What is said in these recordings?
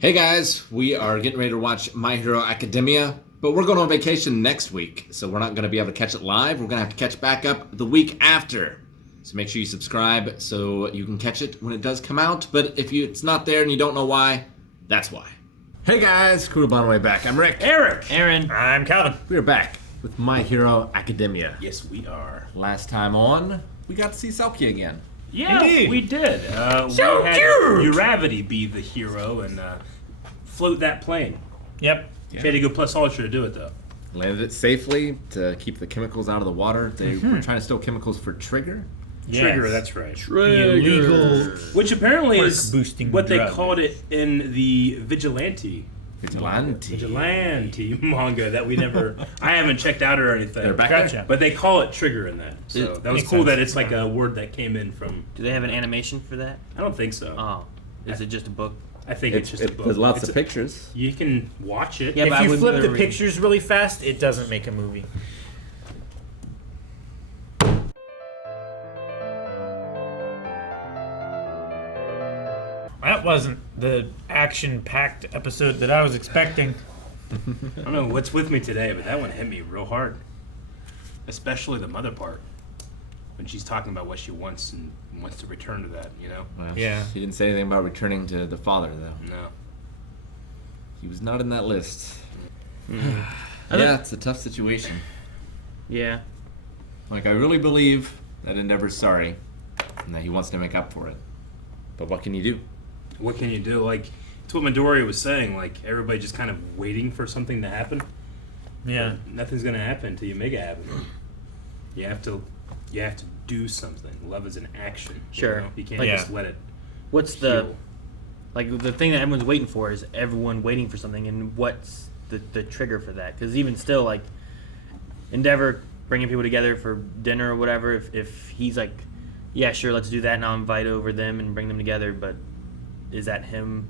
Hey guys, we are getting ready to watch My Hero Academia, but we're going on vacation next week, so we're not going to be able to catch it live. We're going to have to catch back up the week after. So make sure you subscribe so you can catch it when it does come out, but if it's not there and you don't know why, that's why. Hey guys, Crew on the way back. I'm Rick. Eric. Aaron. I'm Calvin. We're back with My Hero Academia. Yes, we are. Last time on, we got to see Selkie again. Yeah, Indeed. we did. So we had cute! Uravity be the hero and float that plane. Yep. She had to go plus ultra to do it, though. Landed it safely to keep the chemicals out of the water. They were trying to steal chemicals for Trigger. Yes. Trigger, that's right. Illegal. Which apparently Quirk is boosting what drug. they called it in the Vigilante manga that we never... I haven't checked out or anything. They're back Gotcha. there. But they call it Trigger in that. So that was makes cool sense. that it's like a word that came in from... Do they have an animation for that? I don't think so. Oh, is it just a book? I think it's just a book. There's lots It's of pictures. You can watch it. Yeah, but I If you wouldn't flip go the to read. pictures really fast, it doesn't make a movie. That wasn't the action-packed episode that I was expecting. I don't know what's with me today, but that one hit me real hard. Especially the mother part. When she's talking about what she wants and wants to return to that, you know? Well, Yeah. She didn't say anything about returning to the father, though. No. He was not in that list. I Yeah, it's a tough situation. Yeah. Like, I really believe that Endeavor's sorry and that he wants to make up for it. But what can you do? What can you do? Like, it's what Midoriya was saying. Like, everybody just kind of waiting for something to happen. Yeah. But nothing's going to happen until you make it happen. You have to do something. Love is an action. Sure. You know? You can't Like- just let it What's the heal. the thing that everyone's waiting for is everyone waiting for something, and what's the trigger for that? Because even still, like Endeavor bringing people together for dinner or whatever, if he's like, yeah, sure, let's do that, and I'll invite over them and bring them together, but is that him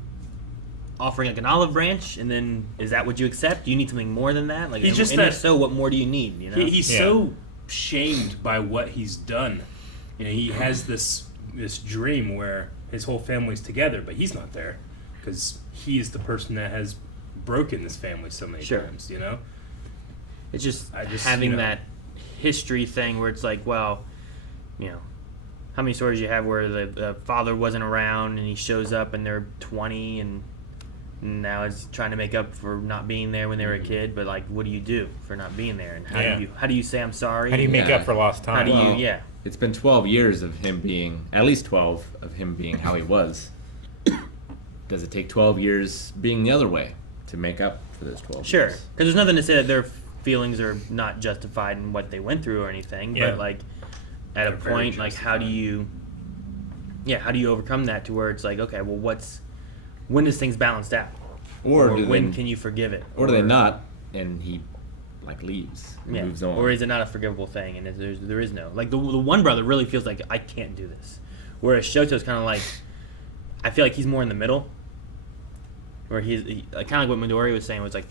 offering like an olive branch, and then is that what you accept? Do you need something more than that? Like, It's just and that- if so, what more do you need? You know? He's Yeah. so shamed by what he's done. You know, he has this dream where his whole family's together, but he's not there because he is the person that has broken this family so many Sure. times. You know, It's just, I just, having you know- that history thing where it's like, well, you know, how many stories you have where the father wasn't around and he shows up and they're 20 and now is trying to make up for not being there when they were a kid, but like, what do you do for not being there? And how do you say I'm sorry? How do you make Yeah. up for lost time? How do you, Well, yeah. It's been 12 years of him being, at least 12 of him being how he was. Does it take 12 years being the other way to make up for those 12 Sure. years? Because there's nothing to say that their feelings are not justified in what they went through or anything, Yeah. but like, at a They're very point, like, how do you overcome that to where it's like, okay, well, when is things balanced out? Or, do when they, can you forgive it? or do they not, and he, like, leaves, Yeah. moves on. Or is it not a forgivable thing? And there is no. Like, the one brother really feels like, I can't do this. Whereas Shoto's kind of like, I feel like he's more in the middle. Where kind of like what Midori was saying, was like,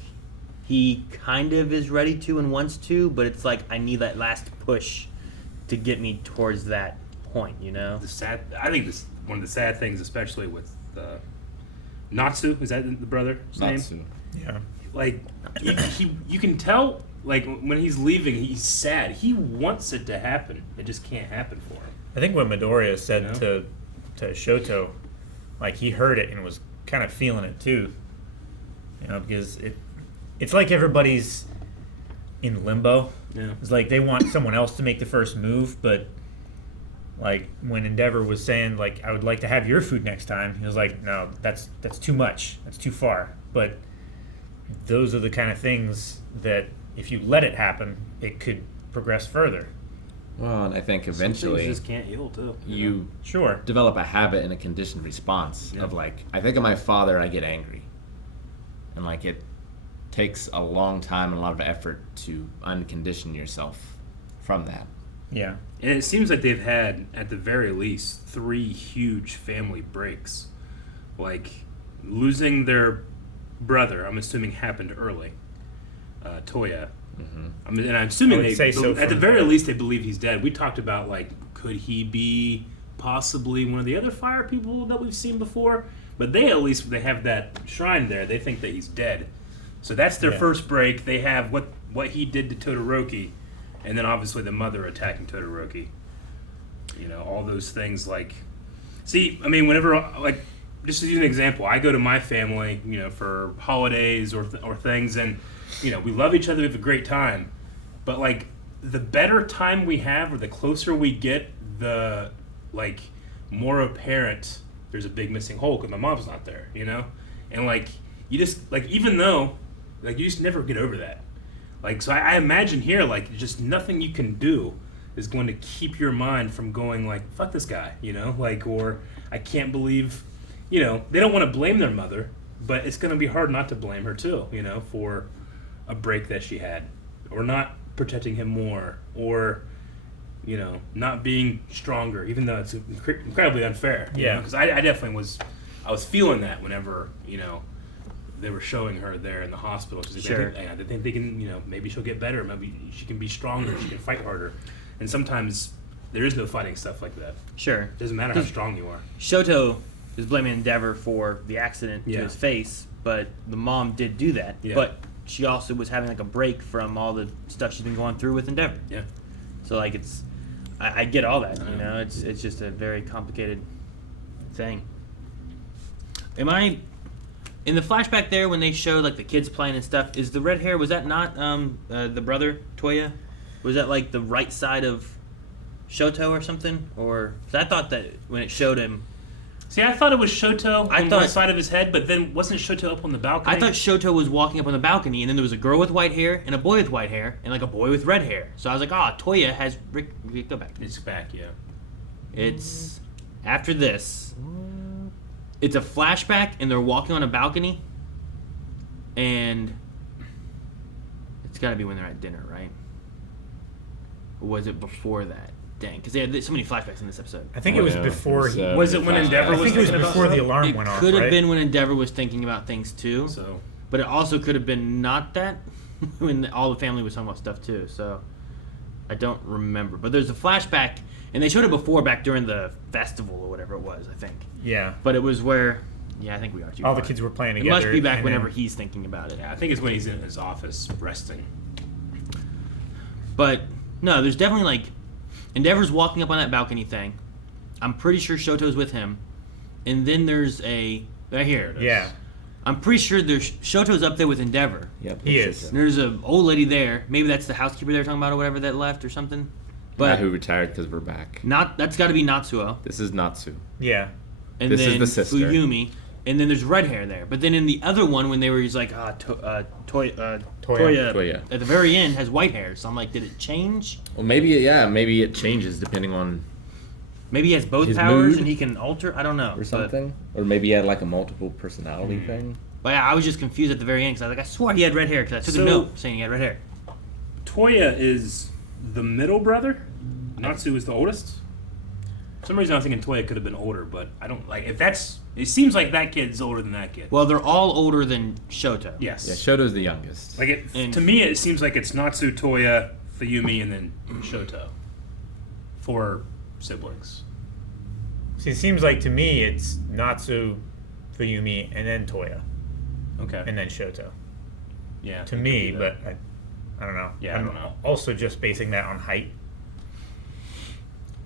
he kind of is ready to and wants to, but it's like, I need that last push to get me towards that point, you know? I think this one of the sad things, especially with Natsu. Is that the brother's name? Natsu. Yeah. Like you can tell, like when he's leaving, he's sad. He wants it to happen. It just can't happen for him. I think what Midoriya said You to Shoto, like he heard it and was kind of feeling it too. You know, because it's like everybody's in limbo. Yeah. It's like they want someone else to make the first move, but like when Endeavor was saying like I would like to have your food next time, he was like, no, that's too much. That's too far. But those are the kind of things that if you let it happen, it could progress further. Well, and I think Some eventually things just can't heal too. you Sure. develop a habit and a conditioned response Yeah. of like, I think of my father, I get angry. And like it takes a long time and a lot of effort to uncondition yourself from that. Yeah. And it seems like they've had, at the very least, 3 huge family breaks. Like, losing their brother, I'm assuming happened early. Toya. I mean, and I'm assuming I would say so at the from very there. least they believe he's dead. We talked about, like, could he be possibly one of the other fire people that we've seen before? But they at least they have that shrine there. They think that he's dead. So that's their first break. They have what he did to Todoroki, and then obviously the mother attacking Todoroki. You know, all those things like. See, I mean, whenever like, just to use an example, I go to my family, you know, for holidays or things, and you know, we love each other, we have a great time, but like the better time we have or the closer we get, the like more apparent there's a big missing hole because my mom's not there, you know, and like you just like even though like you just never get over that, like so I imagine here like just nothing you can do is going to keep your mind from going like fuck this guy, you know, like or I can't believe, you know, they don't want to blame their mother, but it's going to be hard not to blame her too, you know, for a break that she had or not protecting him more or you know not being stronger even though it's incredibly unfair, because I definitely was feeling that whenever, you know, they were showing her there in the hospital. Sure. They think they can, you know, maybe she'll get better, maybe she can be stronger, she can fight harder, and sometimes there is no fighting stuff like that. Sure. It doesn't matter how strong you are. Shoto is blaming Endeavor for the accident to his face, but the mom did do that. Yeah. But she also was having like a break from all the stuff she's been going through with Endeavor. Yeah. So like I get all that, you know. It's just a very complicated thing. Am I in the flashback there when they showed like the kids playing and stuff? Is the red hair, was that not the brother Toya? Was that like the right side of Shoto or something? Or 'cause I thought that when it showed him. See, I thought it was Shoto on thought- one side of his head, but then wasn't Shoto up on the balcony? I thought Shoto was walking up on the balcony, and then there was a girl with white hair, and a boy with white hair, and like a boy with red hair. So I was like, Toya has go back. It's back, yeah. It's after this. It's a flashback, and they're walking on a balcony, and it's got to be when they're at dinner, right? Or was it before that? Dang, because they had so many flashbacks in this episode. I think it was before he. Was it when Endeavor I was think it was thinking about before the stuff? alarm It went off. could have right? been when Endeavor was thinking about things too, So but it also could have been not that when all the family was talking about stuff too. So I don't remember, but there's a flashback, and they showed it before back during the festival or whatever it was. I think, Yeah. but it was where, I think we are too All the far. kids were playing It together. must be back and whenever then- he's thinking about it. yeah, I think it's when he's in his office resting. But no, there's definitely like Endeavor's walking up on that balcony thing. I'm pretty sure Shoto's with him, and then there's a right here. It is. Yeah. I'm pretty sure there's Shoto's up there with Endeavor. Yep. He that's is. it. And there's an old lady there. Maybe that's the housekeeper they were talking about or whatever that left or something. But But who retired because we're back. that's got to be Natsuo. This is Natsu. Yeah. And This is then the sister. Fuyumi. And then there's red hair there. But then in the other one, when they were, he's like, Toya Toya. at the very end has white hair. So I'm like, did it change? Well, maybe maybe it changes depending on Maybe he has both His powers mood? and he can alter. I don't know. or something, or maybe he had like a multiple personality thing. But yeah, I was just confused at the very end because I was like, I swore he had red hair because I took So- a note saying he had red hair. Toya is the middle brother. Natsu is the oldest. For some reason I was thinking Toya could have been older, but I don't like if that's. It seems like that kid's older than that kid. Well, they're all older than Shoto. Yes. Yeah, Shoto's the youngest. Like And- to me, it seems like it's Natsu, Toya, Fuyumi, and then Shoto. 4 siblings. See, it seems like to me it's Natsu, Fuyumi, and then Toya, Okay. and then Shoto. Yeah. To me, but I don't know. Yeah, I I'm don't know. also just basing that on height.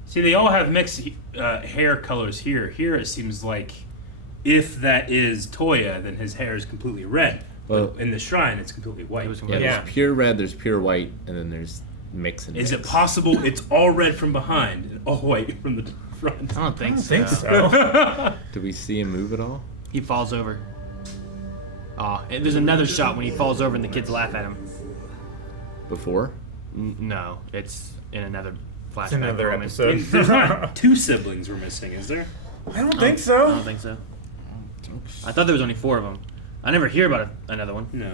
See, they all have mixed hair colors here. Here it seems like if that is Toya, then his hair is completely red. Well- But in the shrine, it's completely white. It was Yeah, Yeah. there's pure red, there's pure white, and then there's mix and Is it mix. possible it's all red from behind and all white from the front? I don't think I don't so. think so. Do we see him move at all? He falls over. Oh, and there's another shot when he falls over and the kids laugh at him. Before? No, it's in another flashback. It's another moment. episode. There's not 2 siblings we're missing, is there? I don't think I so. don't think so. I thought there was only 4 of them. I never hear about another one. No.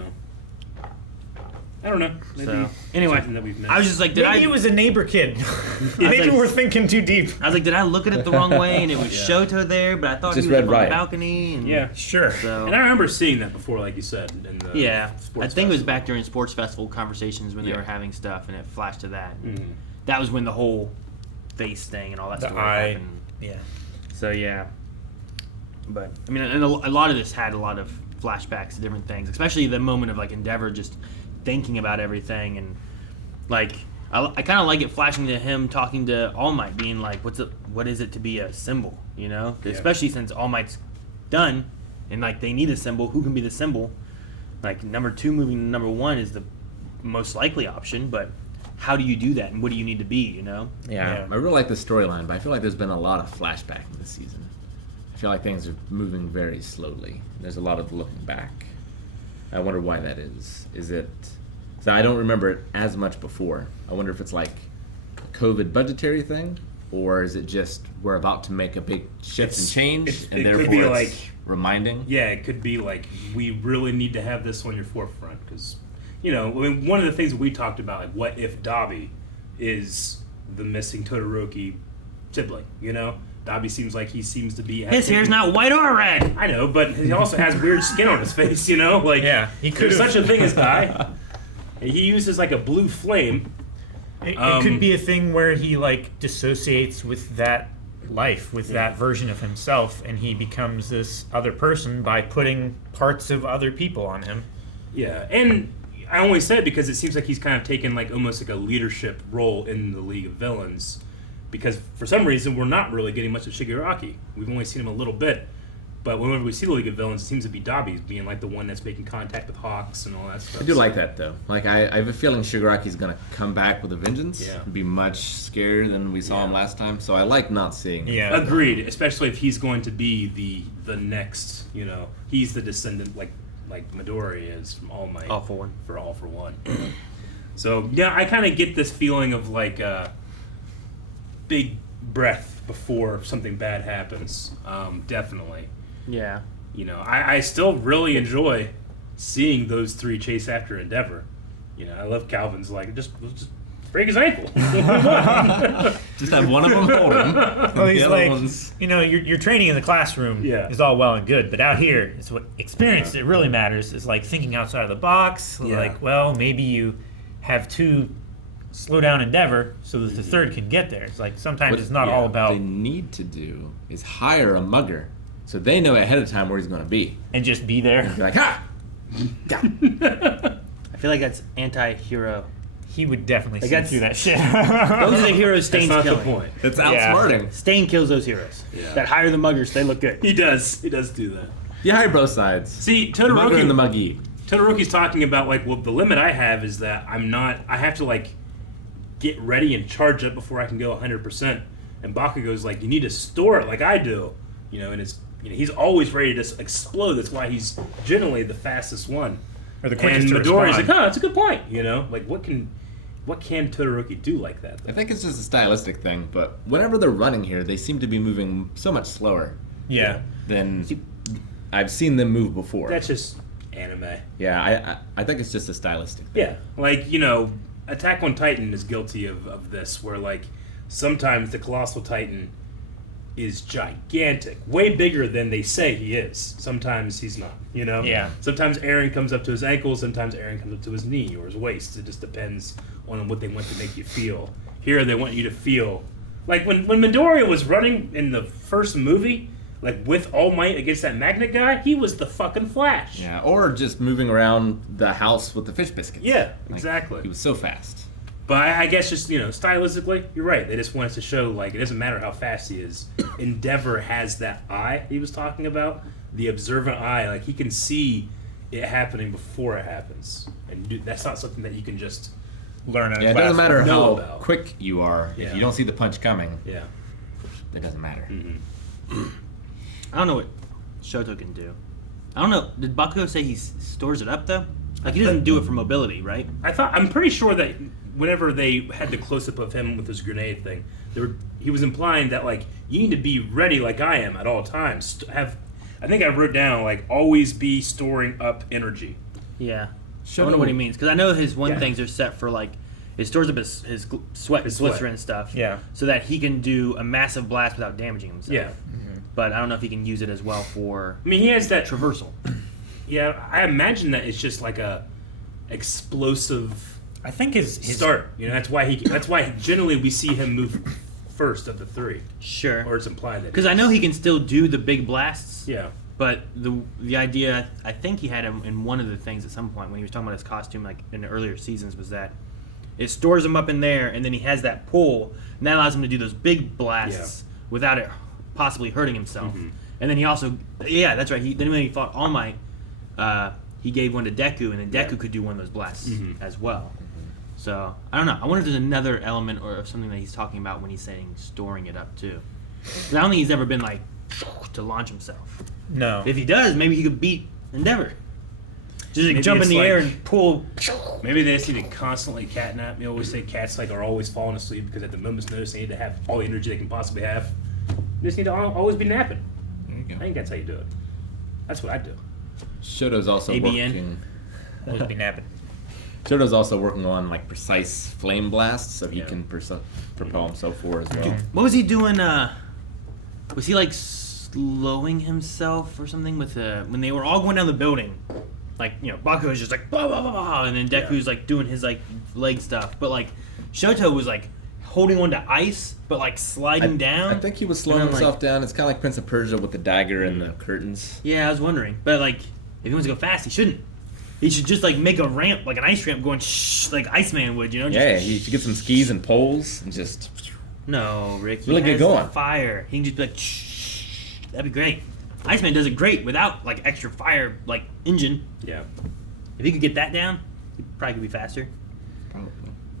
I don't know. Maybe So anyway, something that we've missed. I was just like, did Maybe I? it was a neighbor kid. Maybe like- we're thinking too deep. I was like, did I look at it the wrong way? And it was Yeah. Shoto there, but I thought Just he was read up on right. the balcony. And Yeah. Sure. So And I remember seeing that before, like you said. In the yeah, I sports think it was festival. back during sports festival conversations when they Yeah. were having stuff, and it flashed to that. Mhm. That was when the whole face thing and all that The stuff eye. happened. Yeah. So yeah. But I mean, and a lot of this had a lot of flashbacks to different things, especially the moment of like Endeavor just thinking about everything, and like I kind of like it flashing to him talking to All Might, being like, what is it to be a symbol, you know? Yeah. Especially since All Might's done, and like they need a symbol. Who can be the symbol? Like number 2 moving to number 1 is the most likely option, but how do you do that, and what do you need to be, you know? Yeah. I really like the storyline, but I feel like there's been a lot of flashbacking this season. I feel like things are moving very slowly. There's a lot of looking back. I wonder why that is. Is it... So I don't remember it as much before. I wonder if it's like a COVID budgetary thing, or is it just we're about to make a big shift and change, and it therefore could be it's like reminding? Yeah, it could be like we really need to have this on your forefront because, you know, I mean, one of the things that we talked about, like, what if Dobby is the missing Todoroki sibling? You know, Dobby seems like he seems to be. His hair's not white or red. I know, but he also has weird skin on his face. You know, like he there's such a thing as dye. He uses like a blue flame. It could be a thing where he like dissociates with that life, with that version of himself, and he becomes this other person by putting parts of other people on him. Yeah, and I only said it because it seems like he's kind of taken like almost like a leadership role in the League of Villains, because for some reason we're not really getting much of Shigaraki. We've only seen him a little bit, but whenever we see the League of Villains, it seems to be Dobby being like the one that's making contact with Hawks and all that stuff. I do like that though. Like I have a feeling Shigaraki's gonna come back with a vengeance. Yeah. And be much scarier than we saw him last time. So I like not seeing him. Yeah. Agreed, especially if he's going to be the next, you know, he's the descendant like Midori is from All Might. All for One. For All for One. So yeah, I kind of get this feeling of like big breath before something bad happens. Definitely. Yeah. You know, I still really enjoy seeing those 3 chase after Endeavor. You know, I love Calvin's like just break his ankle. Just have one of them hold him. Well, he's The other like, one's- you know, your training in the classroom is all well and good, but out here, it's what experience that really matters. Is like thinking outside of the box. Yeah. Like, well, maybe you have 2 slow down Endeavor so that the 3rd can get there. It's like sometimes What it's not all about they need to do is hire a mugger, so they know ahead of time where he's going to be. and just be there. Be like, ha! Got it. I feel like that's anti-hero. He would definitely see that's- through that shit. Those are the heroes That's Stain's not the killing. point. It's Yeah. outsmarting. Stain kills those heroes. Yeah. That hire the muggers, they look good. He does do that. You hire both sides. See, The mugger and the Todoroki. muggy. Todoroki's talking about like, well, the limit I have is that I have to like get ready and charge up before I can go 100%. And Bakugo's like, you need to store it like I do, you know. And it's, you know, he's always ready to explode. That's why he's generally the fastest one. Or the And quickest to Midori's respond. like, oh, that's a good point. You know, like what can Todoroki do like that? I think it's just a stylistic thing, but whenever they're running here, they seem to be moving so much slower Yeah. than I've seen them move before. That's just anime. Yeah, I think it's just a stylistic thing. Yeah, like, you know, Attack on Titan is guilty of this, where, like, sometimes the Colossal Titan is gigantic, way bigger than they say he is. Sometimes he's not, you know? Yeah. Sometimes Aaron comes up to his ankle, sometimes Aaron comes up to his knee or his waist. It just depends on what they want to make you feel. Here, they want you to feel... Like, when Midoriya was running in the first movie, like, with All Might against that magnet guy, he was the fucking Flash. Yeah, or just moving around the house with the fish biscuits. Yeah, Like, exactly. He was so fast. But I guess just, you know, stylistically, you're right. They just want us to show, like, it doesn't matter how fast he is. Endeavor has that eye he was talking about, the observant eye. Like, he can see it happening before it happens. And that's not something that you can just... Learn Yeah, it doesn't matter know how about. quick you are. Yeah. If you don't see the punch coming, Yeah. it doesn't matter. I don't know what Shoto can do. I don't know. Did Bakugo say he stores it up, though? Like, he doesn't do it for mobility, right? I'm pretty sure that whenever they had the close-up of him with his grenade thing, he was implying that, like, you need to be ready like I am at all times. I think I wrote down, like, always be storing up energy. Yeah. I don't know what he means. Because I know his things are set for, like, it stores up his sweat, His his sweat. glycerin and stuff. Yeah. So that he can do a massive blast without damaging himself. Yeah. But I don't know if he can use it as well for I mean, he has that... traversal. Yeah, I imagine that it's just like a explosive... I think his start. You know, that's why generally we see him move first of the three, Sure. or it's implied that. Because I know he can still do the big blasts. Yeah. But the idea, I think he had him in one of the things at some point when he was talking about his costume, like in the earlier seasons, was that it stores him up in there, and then he has that pull, and that allows him to do those big blasts without it possibly hurting himself. Mm-hmm. And then he also, yeah, that's right. Then when he fought All Might, he gave one to Deku, and then Deku could do one of those blasts as well. So I don't know. I wonder if there's another element or something that he's talking about when he's saying storing it up too. 'Cause I don't think he's ever been like to launch himself. No. If he does, maybe he could beat Endeavor. Just like Maybe jump in it's the like- air and pull. Maybe they just need to constantly catnap. You always say cats like are always falling asleep because at the moment's notice they need to have all the energy they can possibly have. They just need to always be napping. There you I go. think that's how you do it. That's what I do. Shoto's also ABN. working. We'll be napping. Shoto's also working on like precise flame blasts, so he Yeah. can propel himself forward as well. What was he doing? Was he like slowing himself or something with when they were all going down the building? Like, you know, Baku was just like blah blah blah blah, and then Deku's like doing his like leg stuff, but like Shoto was like holding on to ice, but like sliding down. I think he was slowing And then, himself like- down. It's kind of like Prince of Persia with the dagger and the curtains. Yeah, I was wondering, but like if he wants to go fast, he shouldn't. He should just like make a ramp, like an ice ramp, going shh, like Iceman would, you know? Just, Yeah, he should get some skis and poles and just. No, Rick. He Really get has going. the fire. He can just be like, shh. That'd be great. Iceman does it great without like extra fire, like engine. Yeah. If he could get that down, he probably could be faster.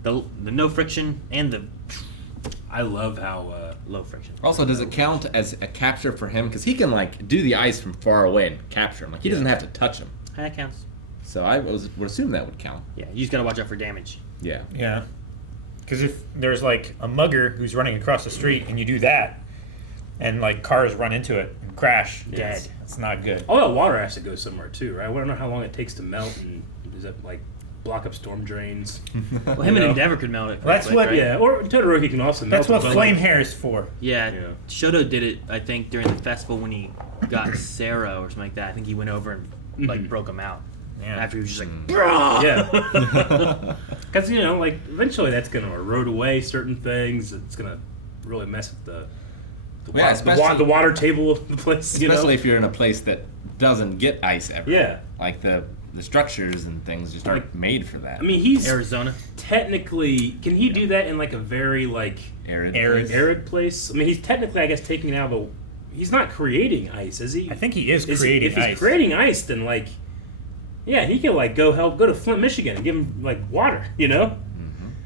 The no friction and the I love how low friction. Also, does it count as a capture for him? Because he can like do the ice from far away and capture him. Like he doesn't have to touch him. That counts. So I would assume that would count. Yeah, you just gotta watch out for damage. Yeah. Yeah. Because if there's like a mugger who's running across the street and you do that, and like cars run into it and crash, Dead. That's not good. all that water has to go somewhere too, right? I don't know how long it takes to melt, and does that like block up storm drains? Well, him You and know? Endeavor could melt it. That's quick, what- right? Yeah, or Todoroki can also melt That's what it, but, flame like, hair is for. Yeah, Yeah. Shoto did it, I think, during the festival when he got Sarah or something like that. I think he went over and like broke him out. Yeah. After he was just like, "Brah!" Yeah. Because, you know, like, eventually that's going to erode away certain things. It's going to really mess with Yeah, especially- the water table of the place, you Especially know? if you're in a place that doesn't get ice ever. Yeah. Like the structures and things just aren't Like- made for that. I mean, he's Arizona. technically... Can he do that in, like, a very, like, arid. arid place? I mean, he's technically, I guess, taking out the... He's not creating ice, is he? I think he is If creating he's ice. creating ice, then, like... Yeah, he can, like, go to Flint, Michigan and give him, like, water, you know?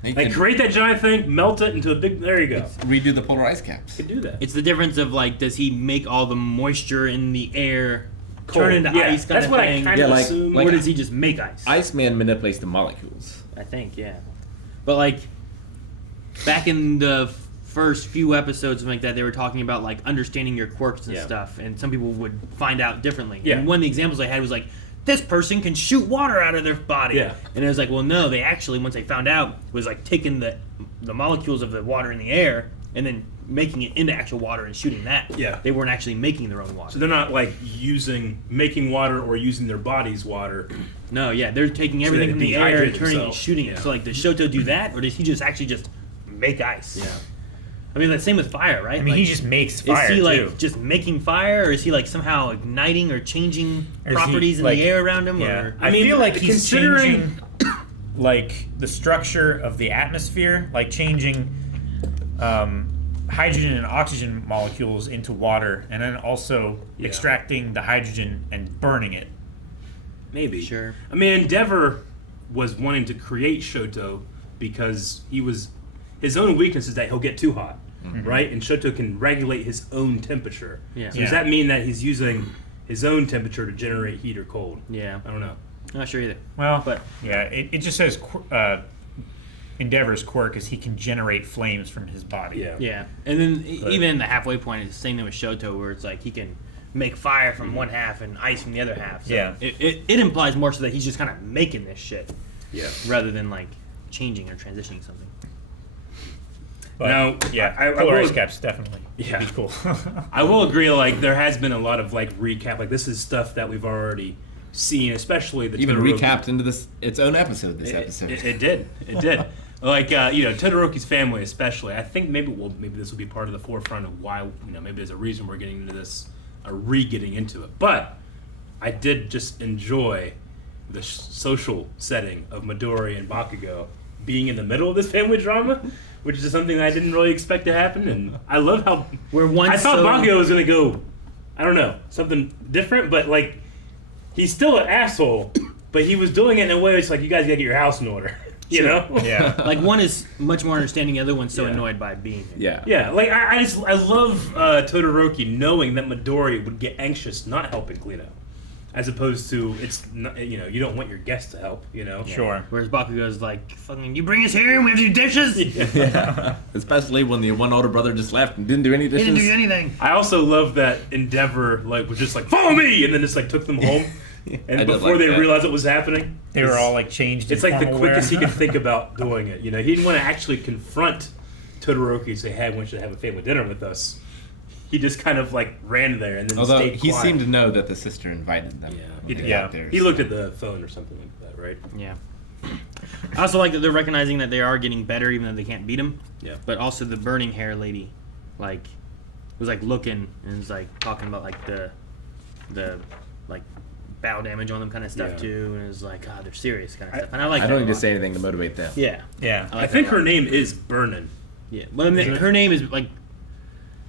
He Like, can create that giant thing, melt it into a big... There you go. redo the polar ice caps. Could do that. It's the difference of like, does he make all the moisture in the air Cold. turn into Yeah, ice kind that's of what I thing? kind Yeah, of like- assume. like- or does he just make ice? Iceman manipulates the molecules. I think, yeah. But like, back in the first few episodes, something like that, they were talking about like understanding your quirks and Yeah. stuff, and some people would find out differently. Yeah. And one of the examples I had was like, this person can shoot water out of their body. Yeah. And it was like, well, no, they actually, once they found out, was like taking the molecules of the water in the air and then making it into actual water and shooting that. Yeah. They weren't actually making their own water. So they're not like making water or using their body's water. No, yeah, they're taking So everything they from the air dehydrate and turning it and themselves. shooting it. Yeah. So like, does Shoto do that, or does he just actually just make ice? Yeah. I mean, that's same with fire, right? I mean, Like, he just makes fire is he like too. just making fire, or is he like somehow igniting or changing Or is he, properties in like- the air around him? Yeah, Or I mean, feel like he's considering- changing like the structure of the atmosphere, like changing hydrogen and oxygen molecules into water, and then also Yeah. extracting the hydrogen and burning it. Maybe. Sure. I mean, Endeavor was wanting to create Shoto because his own weakness is that he'll get too hot, right? And Shoto can regulate his own temperature. Yeah. So does that mean that he's using his own temperature to generate heat or cold? yeah, I don't know. I'm not sure either. Well, But- yeah, it just says Endeavor's quirk is he can generate flames from his body. Yeah. Yeah, and then But- even in the halfway point, it's the same thing with Shoto, where it's like he can make fire from one half and ice from the other half. So Yeah. it implies more so that he's just kind of making this shit Yeah. rather than like changing or transitioning something. But, Now, yeah, I polar will- ice caps definitely. Yeah. Be cool. I will agree, like, there has been a lot of, like, recap. Like, this is stuff that we've already seen, especially the Even Todoroki- recapped into its own episode. This episode. It did. It did. Like Todoroki's family, especially. I think maybe this will be part of the forefront of why maybe there's a reason we're getting into this, getting into it. But I did just enjoy the social setting of Midori and Bakugo being in the middle of this family drama, which is something that I didn't really expect to happen. And I love how I thought Bakugo was gonna go, I don't know, something different, but like he's still an asshole, but he was doing it in a way it's like you guys gotta get your house in order. You know? Yeah. Like one is much more understanding, the other one's so annoyed by being here. Yeah. Yeah, like I love Todoroki knowing that Midori would get anxious not helping clean up, as opposed to it's not, you don't want your guests to help, Sure. Whereas Bakugo's like, fucking, you bring us here and we have to do dishes? Yeah. Especially when the one older brother just left and didn't do any He dishes. didn't do anything. I also love that Endeavor was just like follow me, and then just like took them home, I and did before like they that. realized what was happening, They were all like changed. it's in like the formal quickest he wear. could think about doing it. He didn't want to actually confront Todoroki and say, "Hey, I want you to have a family dinner with us." He just kind of like ran there and then Although stayed he quiet. seemed to know that the sister invited them. Yeah, when he they did. got there, He so. looked at the phone or something like that, right? Yeah. I also like that they're recognizing that they are getting better even though they can't beat him. Yeah. But also the burning hair lady, like, was like looking and was like talking about like the like bow damage on them kind of stuff Yeah. too, and it was like, God, they're serious kind of stuff. And I like I that don't a need to lot. say anything to motivate them. Yeah. Yeah. I like think that a her lot. name is Burnin. Yeah. Well, I mean, Isn't it? her name is like,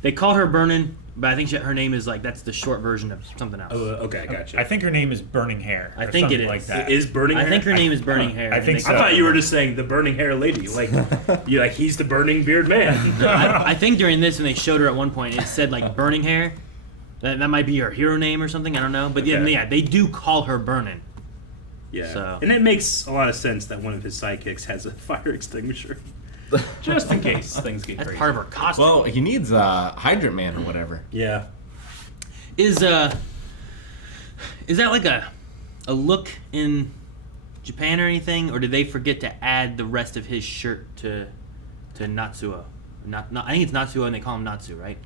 they called her Burnin, but I think her name is like, that's the short version of something else. Oh, okay, I gotcha. I think her name is Burning Hair. I or think it something is. like that. It is Burning I Hair? think her name is Burning Hair. I and think they- so. I thought you were just saying the burning hair lady, like he's the burning beard man. I think during this, when they showed her at one point, it said like Burning Hair. That might be her hero name or something. I don't know. But Okay. yeah, they do call her Burnin. Yeah, So- and it makes a lot of sense that one of his sidekicks has a fire extinguisher, just in case things get That's crazy. part of her costume. Well, he needs a hydrant man or whatever. Yeah, Is that like a look in Japan or anything, or did they forget to add the rest of his shirt to Natsuo? Not I think it's Natsuo and they call him Natsu, right?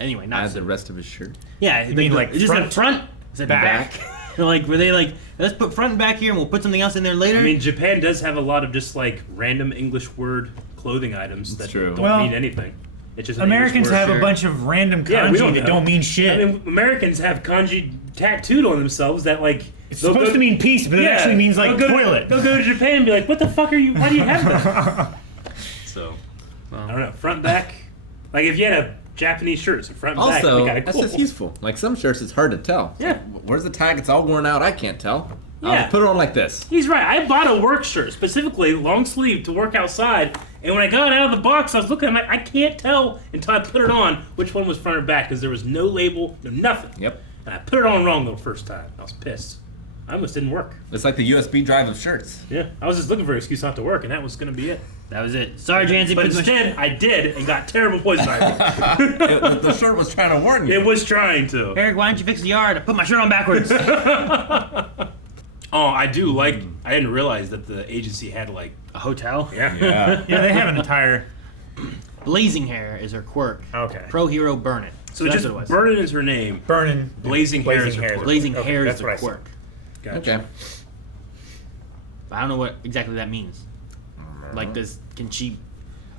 Anyway, Add Natsu. the rest of his shirt. Yeah, You mean, like, is this front, front? Is it back? Like, were they like, let's put front and back here and we'll put something else in there later? I mean Japan does have a lot of just like random English word clothing items that true. don't Well, mean anything. It's just an Americans English word. have sure. a bunch of random Yeah, we kanji don't that know. don't mean shit. I mean, Americans have kanji tattooed on themselves that like it's they'll supposed go- to mean peace, but it actually means like they'll go toilet. They'll go to Japan and be like, "What the fuck are you? Why do you have that?" So Well, I don't know. Front back. Like if you had a Japanese shirt, it's front and back. Also, It'd be kinda that's cool. just useful. Like some shirts, it's hard to tell. Yeah. Where's the tag? It's all worn out. I can't tell. I'll Yeah. just put it on like this. He's right. I bought a work shirt specifically, long sleeve, to work outside. And when I got it out of the box, I was looking. I'm like, I can't tell until I put it on which one was front or back because there was no label, no nothing. Yep. And I put it on wrong the first time. I was pissed. I almost didn't work. It's like the USB drive of shirts. Yeah, I was just looking for an excuse not to work, and that was going to be it. that was it. Sorry, Jancy, But instead, I did and got terrible poison ivy. The shirt was trying to warn you. It was trying to. Eric, why don't you fix the yard? I put my shirt on backwards. Oh, I do like. I didn't realize that the agency had like. A hotel. Yeah. Yeah. Yeah, they have an entire. Blazing hair is her quirk. Okay. Pro hero burn it. So that's just what it was. Burnin is her name. Burning. Blazing hair is her quirk. Blazing Okay, hair is that's the what I said. quirk. Gotcha. Okay. But I don't know what exactly that means. Like, can she?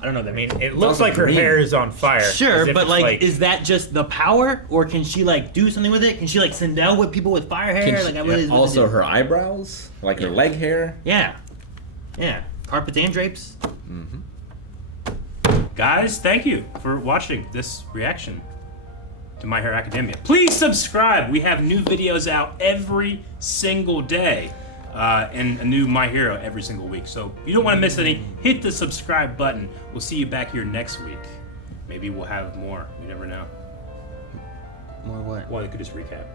I don't know. That I mean, means. it looks also like her green. hair is on fire. as Sure, if but it's like, is that just the power, or can she like do something with it? Can she like Sindel with people with fire hair? Can she- like, what is what is also it? her eyebrows, like her leg hair. Yeah, yeah. Carpets and drapes. Guys, thank you for watching this reaction to My Hero Academia. Please subscribe. We have new videos out every single day. And a new My Hero every single week. So if you don't want to miss any, hit the subscribe button. We'll see you back here next week. Maybe we'll have more. You never know. More what? Well, I could just recap.